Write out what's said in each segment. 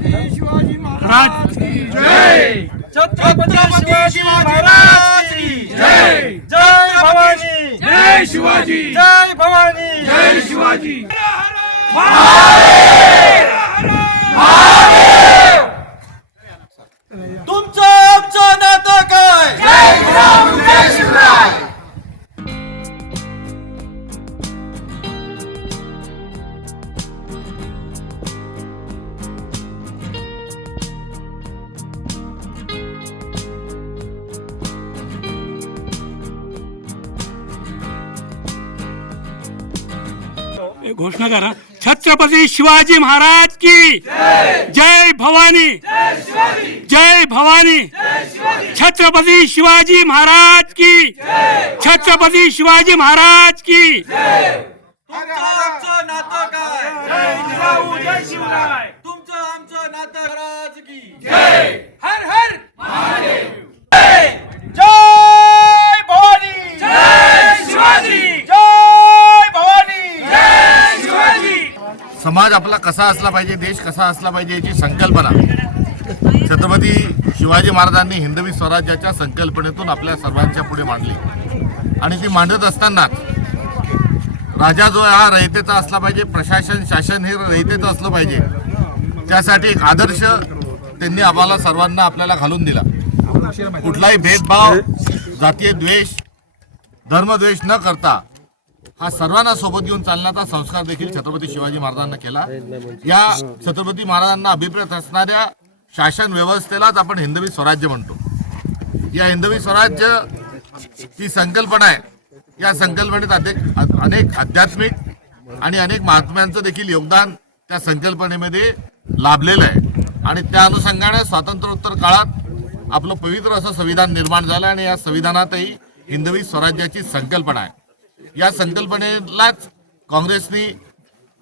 छत्रपती शिवाजी महाराज की जय। छत्रपती शिवाजी महाराज की जय। जय भवानी, जय शिवाजी, जय भवानी, जय शिवाजी। तुमचं आमचं नातं काय? जय गुलाम जय शिवराय। घोषणा करा। छत्रपती शिवाजी महाराज की जय भवानी, जय भवानी। छत्रपती शिवाजी महाराज की, छत्रपती शिवाजी महाराज की। तुमचं आमचं नातं काय? जय जिजाऊ जय शिवराय। तुमचं आमचं नातं महाराज की जय। हर हर महादेव। जय भवानी, जय शिवाजी, जय भवानी, जय शिवाजी। समाज आपला कसा असला पाहिजे, देश कसा असला पाहिजे याची संकल्पना छत्रपती शिवाजी महाराजांनी हिंदवी स्वराज्याच्या संकल्पनेतून आपल्या सर्वांच्या पुढे मांडली। आणि ती मांडत असतानाच राजा जो हा रयतेचा असला पाहिजे, प्रशासन शासन हे रयतेचं असलं पाहिजे, त्यासाठी एक आदर्श त्यांनी आम्हाला सर्वांना आपल्याला घालून दिला। कुठलाही भेदभाव, जातीय द्वेष, धर्मद्वेष न करता हा सर्वांना सोबत घेऊन चालण्याचा संस्कार देखील छत्रपती शिवाजी महाराजांना केला। या छत्रपती महाराजांना अभिप्रेत असणाऱ्या शासन व्यवस्थेलाच आपण हिंदवी स्वराज्य म्हणतो। या हिंदवी स्वराज्य ही संकल्पना आहे। या संकल्पनेत अनेक आध्यात्मिक आणि अनेक महात्म्यांचं देखील योगदान त्या संकल्पनेमध्ये लाभलेलं आहे। आणि त्या अनुषंगाने स्वातंत्र्योत्तर काळात आपलं पवित्र असं संविधान निर्माण झालं आणि या संविधानातही हिंदवी स्वराज्याची संकल्पना आहे। या संकल्पनेलाच काँग्रेसनी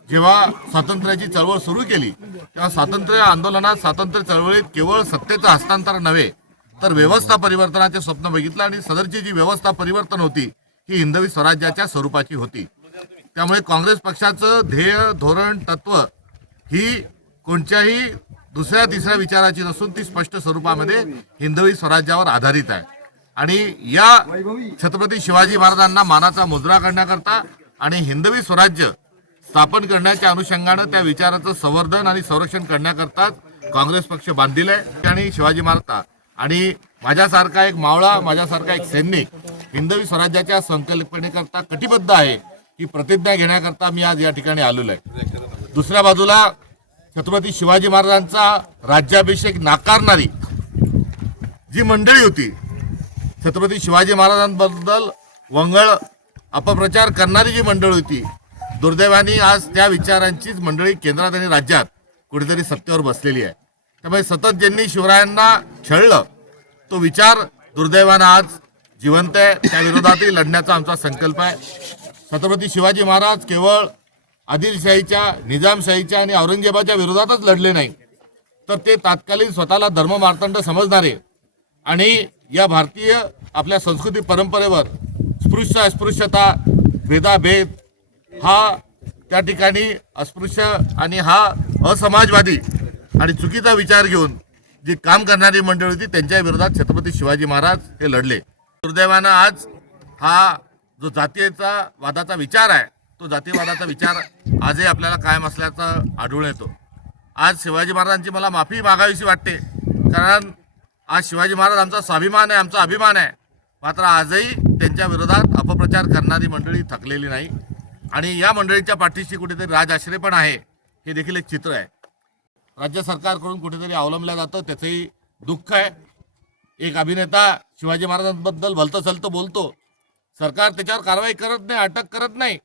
जेव्हा स्वातंत्र्याची चळवळ सुरू केली तेव्हा स्वातंत्र्य आंदोलनात, स्वातंत्र्य चळवळीत केवळ सत्तेचं हस्तांतरण नव्हे तर व्यवस्था परिवर्तनाचे स्वप्न बघितलं। आणि सदरची जी व्यवस्था परिवर्तन होती ही हिंदवी स्वराज्याच्या स्वरूपाची होती। त्यामुळे काँग्रेस पक्षाचं ध्येय, धोरण, तत्व ही कोणत्याही दुसऱ्या तिसऱ्या विचाराची नसून ती स्पष्ट स्वरूपामध्ये हिंदवी स्वराज्यावर आधारित आहे। आणि या छत्रपती शिवाजी महाराजांना मानाचा मुजरा करण्याकरता आणि हिंदवी स्वराज्य स्थापन करण्याच्या अनुषंगानं त्या विचाराचं संवर्धन आणि संरक्षण करण्याकरता काँग्रेस पक्ष बांधलेला आहे। आणि शिवाजी महाराज आणि माझ्यासारखा एक मावळा, माझ्यासारखा एक सैनिक हिंदवी स्वराज्याच्या संकल्पनेकरता कटिबद्ध आहे ही प्रतिज्ञा घेण्याकरता मी आज या ठिकाणी आलेलो आहे। दुसऱ्या बाजूला छत्रपती शिवाजी महाराजांचा राज्याभिषेक नाकारणारी जी मंडळी होती, छत्रपती शिवाजी महाराजांबद्दल वंगळ अपप्रचार करणारी जी मंडळी होती, दुर्दैवाने आज त्या विचारांचीच मंडळी केंद्रात आणि राज्यात कुठेतरी सत्तेवर बसलेली आहे। त्यामुळे सतत ज्यांनी शिवरायांना छळलं तो विचार दुर्दैवानं आज जिवंत आहे। त्या विरोधातही लढण्याचा आमचा संकल्प आहे। छत्रपती शिवाजी महाराज केवळ आदिलशाहीच्या, निजामशाहीच्या आणि औरंगजेबाच्या विरोधातच लढले नाही तर ते तात्कालीन स्वतःला धर्ममार्तंड समजणारे आणि या भारतीय आपल्या संस्कृती परंपरेवर स्पृश्य अस्पृश्यता, भेदाभेद हा त्या ठिकाणी अस्पृश्य आणि हा असमाजवादी आणि चुकीचा विचार घेऊन जी काम करणारी मंडळी होती त्यांच्या विरोधात छत्रपती शिवाजी महाराज हे लढले। दुर्दैवानं आज हा जो जातीयचा वादाचा विचार आहे तो जातीयवादाचा विचार आजही आपल्याला कायम असल्याचा आढळून येतो। आज शिवाजी महाराजांची मला माफी मागावीशी वाटते, कारण आज शिवाजी महाराज आमचा स्वाभिमान आहे, आमचा अभिमान आहे। मात्र आजही त्यांच्या विरोधात अपप्रचार करणारी मंडळी थकलेली नाही आणि या मंडळींच्या पाठीशी कुठेतरी राजआश्रय पण आहे हे देखील एक चित्र आहे। राज्य सरकारकडून कुठेतरी अवलंबलं जातं, त्याचंही दुःख आहे। एक अभिनेता शिवाजी महाराजांबद्दल भलतं सलतं बोलतो, सरकार त्याच्यावर कारवाई करत नाही, अटक करत नाही,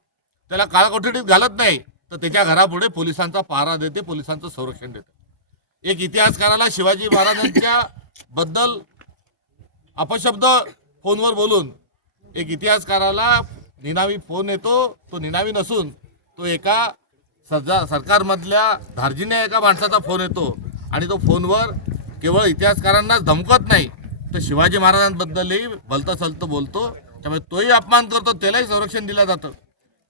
त्याला काळकोठडीत घालत नाही, तर त्याच्या घरापुढे पोलिसांचा पहारा देते, पोलिसांचं संरक्षण देते। एक इतिहासकाराला शिवाजी महाराजांच्या बद्दल अपशब्द फोनवर बोलून एक इतिहासकाराला निनावी फोन येतो, तो निनावी नसून तो एका सरकारमधल्या धार्जिण्या एका माणसाचा फोन येतो आणि तो फोनवर केवळ इतिहासकारांनाच धमकत नाही तर शिवाजी महाराजांबद्दलही भलतं सलतं बोलतो। त्यामुळे तोही अपमान करतो, त्यालाही संरक्षण दिलं जातं।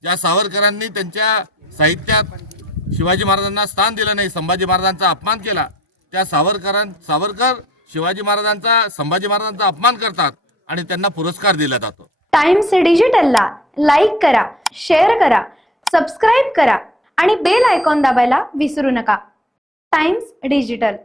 ज्या सावरकरांनी त्यांच्या साहित्यात शिवाजी महाराजांना स्थान दिलं नाही, संभाजी महाराजांचा अपमान केला, त्या सावरकर शिवाजी महाराजांचा संभाजी महाराजांचा अपमान करतात आणि त्यांना पुरस्कार दिला जातो. टाइम्स डिजिटलला लाईक करा, शेअर करा, सबस्क्राईब करा आणि बेल आयकॉन दाबायला विसरू नका. Times digital.